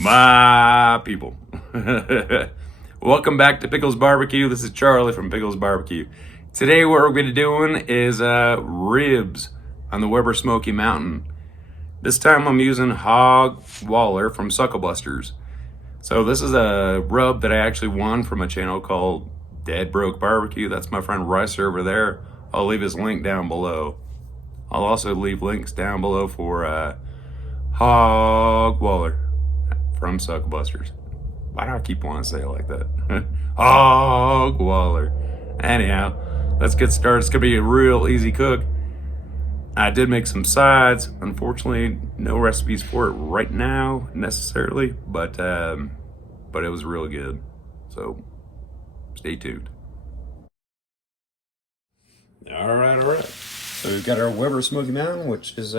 My people. Welcome back to Pickles BBQ. This is Charlie from Pickles BBQ. Today what we're going to be doing is ribs on the Weber Smokey Mountain. This time I'm using Hogwaller from Sucklebusters. So this is a rub that I actually won from a channel called Dead Broke Barbecue. That's my friend Rice over there. I'll leave his link down below. I'll also leave links down below for Hogwaller from Sucklebusters. Why do I keep wanting to say it like that? Hogwaller. Anyhow, let's get started. It's gonna be a real easy cook. I did make some sides. Unfortunately, no recipes for it right now necessarily, but it was really good. So stay tuned. All right. So we've got our Weber Smokey Mountain, which is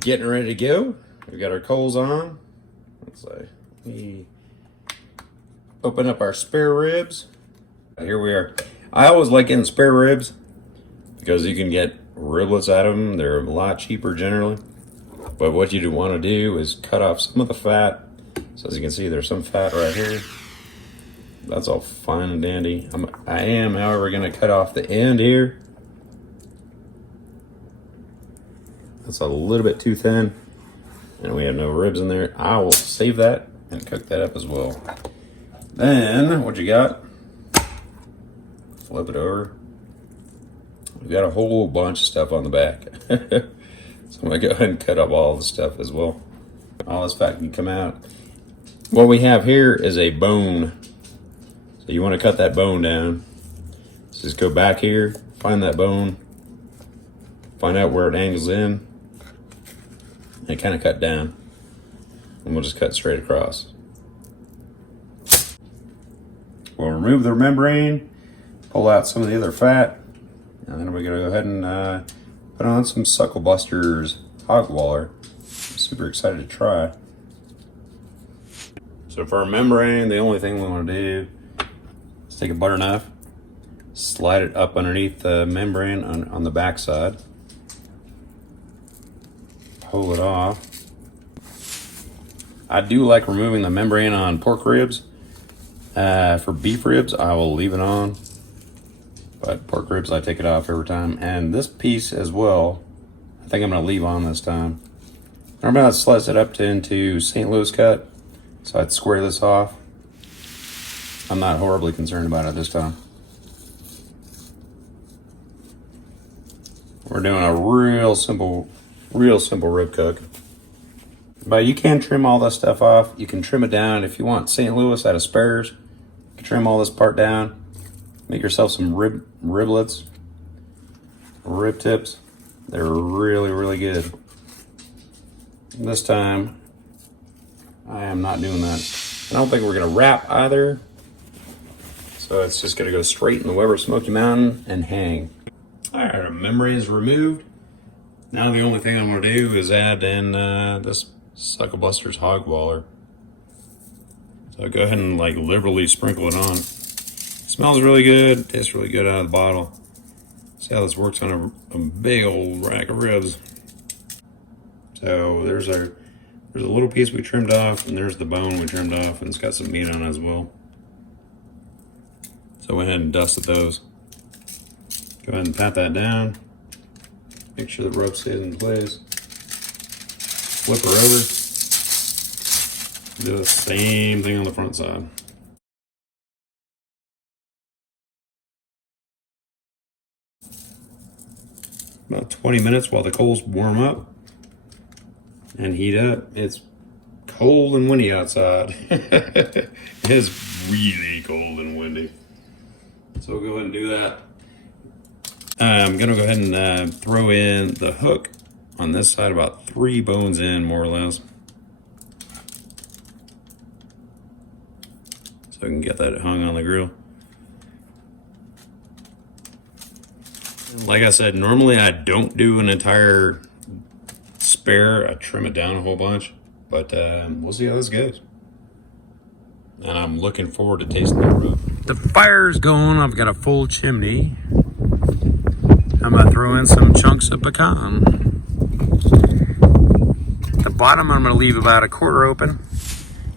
getting ready to go. We've got our coals on. Let's say we open up our spare ribs. Here we are. I always like getting spare ribs because you can get riblets out of them. They're a lot cheaper generally. But what you want to do is cut off some of the fat. So as you can see, there's some fat right here. That's all fine and dandy. I am, however, going to cut off the end here. That's a little bit too thin. And we have no ribs in there. I will save that and cook that up as well. Then, what you got? Flip it over. We've got a whole bunch of stuff on the back. So I'm gonna go ahead and cut up all the stuff as well. All this fat can come out. What we have here is a bone. So you wanna cut that bone down. So just go back here, find that bone, find out where it angles in, and kind of cut down, and we'll just cut straight across. We'll remove the membrane, pull out some of the other fat, and then we're gonna go ahead and put on some Sucklebusters Hogwaller. I'm super excited to try. So for our membrane, the only thing we want to do is take a butter knife, slide it up underneath the membrane on the back side. Pull it off. I do like removing the membrane on pork ribs. For beef ribs, I will leave it on. But pork ribs, I take it off every time. And this piece as well, I think I'm going to leave on this time. I'm going to slice it up into St. Louis cut. So I'd square this off. I'm not horribly concerned about it this time. We're doing a real simple rib cook. But you can trim all this stuff off. You can trim it down if you want St. Louis out of spares. You can trim all this part down. Make yourself some riblets, rib tips. They're really, really good. This time, I am not doing that. I don't think we're gonna wrap either. So it's just gonna go straight in the Weber Smokey Mountain and hang. All right, our membrane is removed. Now the only thing I'm gonna do is add in this Sucklebusters Hogwaller. So go ahead and like liberally sprinkle it on. Smells really good, tastes really good out of the bottle. See how this works on a big old rack of ribs. So there's a little piece we trimmed off, and there's the bone we trimmed off, and it's got some meat on it as well. So I went ahead and dusted those. Go ahead and pat that down. Make sure the rope stays in place. Flip her over. Do the same thing on the front side. About 20 minutes while the coals warm up and heat up. It's cold and windy outside. It's really cold and windy. So we'll go ahead and do that. I'm gonna go ahead and throw in the hook on this side, about 3 bones in, more or less. So I can get that hung on the grill. Like I said, normally I don't do an entire spare. I trim it down a whole bunch, but we'll see how this goes. And I'm looking forward to tasting that rub. The fire's going. I've got a full chimney. I'm gonna throw in some chunks of pecan. The bottom I'm going to leave about a quarter open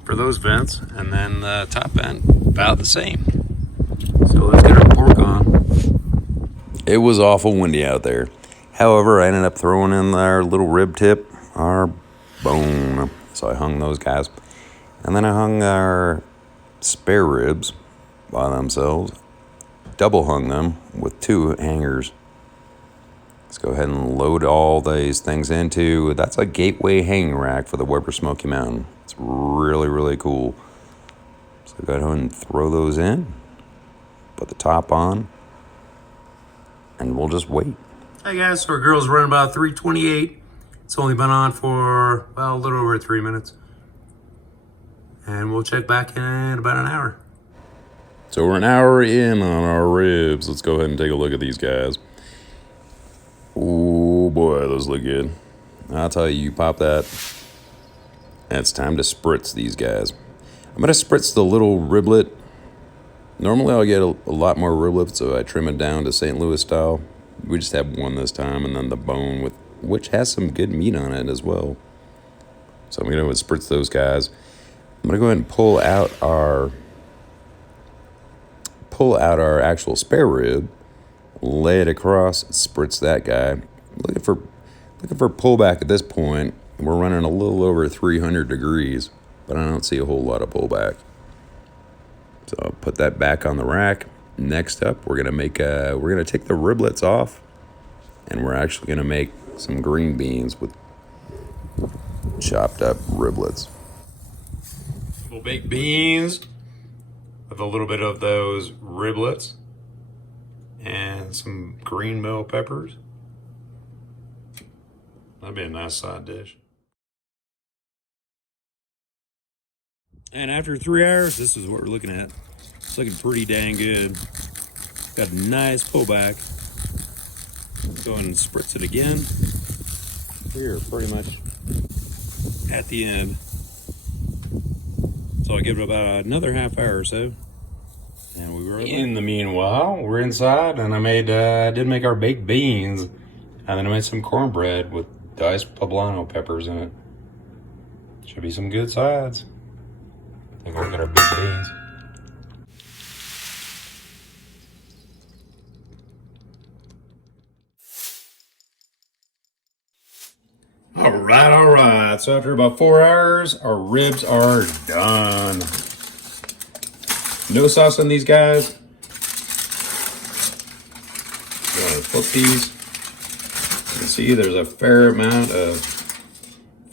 for those vents, and then the top vent about the same. So let's get our pork on. It was awful windy out there. However, I ended up throwing in our little rib tip, our bone. So I hung those guys. And then I hung our spare ribs by themselves. Double hung them with 2 hangers. Let's go ahead and load all these things into. That's a gateway hanging rack for the Weber Smokey Mountain. It's really, really cool. So go ahead and throw those in. Put the top on. And we'll just wait. Hey guys, so our grill's running about 328. It's only been on for, well, a little over 3 minutes. And we'll check back in about an hour. So we're an hour in on our ribs. Let's go ahead and take a look at these guys. Oh boy, those look good. I'll tell you, you pop that. And it's time to spritz these guys. I'm gonna spritz the little riblet. Normally I'll get a lot more riblets, so I trim it down to St. Louis style. We just have one this time, and then the bone, which has some good meat on it as well. So I'm gonna spritz those guys. I'm gonna go ahead and pull out our actual spare rib, lay it across, spritz that guy. Looking for pullback at this point. We're running a little over 300 degrees, but I don't see a whole lot of pullback. So I'll put that back on the rack. Next up, we're gonna take the riblets off, and we're actually gonna make some green beans with chopped up riblets. Little baked beans with a little bit of those riblets and some green bell peppers. That'd be a nice side dish. And after 3 hours, this is what we're looking at. It's looking pretty dang good. Got a nice pullback. Go ahead and spritz it again. We're pretty much at the end. So I'll give it about another half hour or so. And we were in the meanwhile, we're inside, and I did make our baked beans. And then I made some cornbread with diced poblano peppers in it. Should be some good sides. I think we'll get our baked beans. All right. So after about 4 hours, our ribs are done. No sauce on these guys. Gonna flip these. You can see there's a fair amount of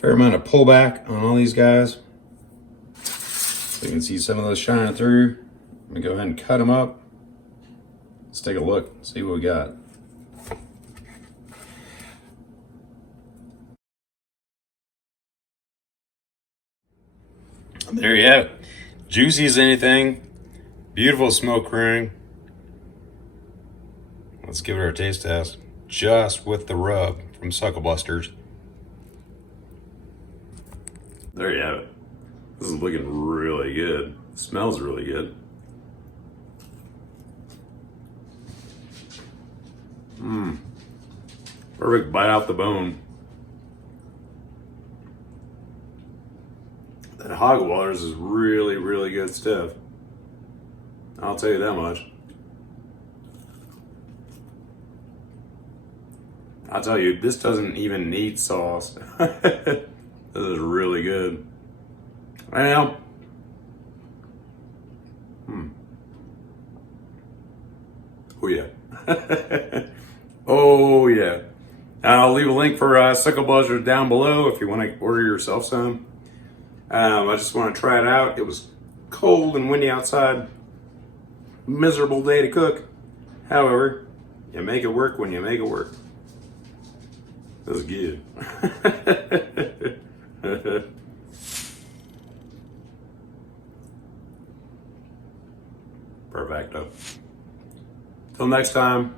pullback on all these guys. So you can see some of those shining through. Let me go ahead and cut them up. Let's take a look, see what we got. There you have it. Juicy as anything. Beautiful smoke ring. Let's give it our taste test. Just with the rub from Sucklebusters. There you have it. This is looking really good. It smells really good. Perfect bite out the bone. That Hogwallers is really, really good stuff. I'll tell you that much. I'll tell you, this doesn't even need sauce. This is really good. Well, oh yeah. Oh yeah. I'll leave a link for Sucklebusters down below if you want to order yourself some. I just want to try it out. It was cold and windy outside. Miserable day to cook. However, you make it work when you make it work. This is good. Perfecto. Till next time,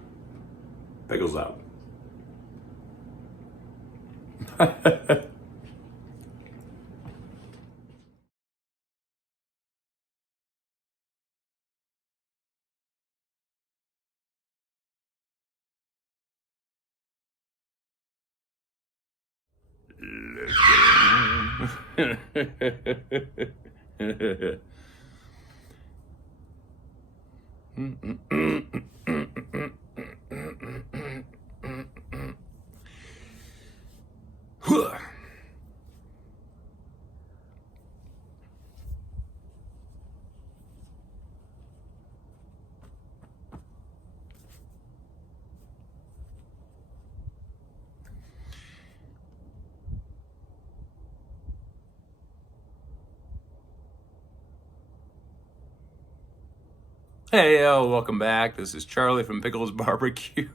Pickles out. Let's go. Hey, yo, welcome back. This is Charlie from Pickles BBQ.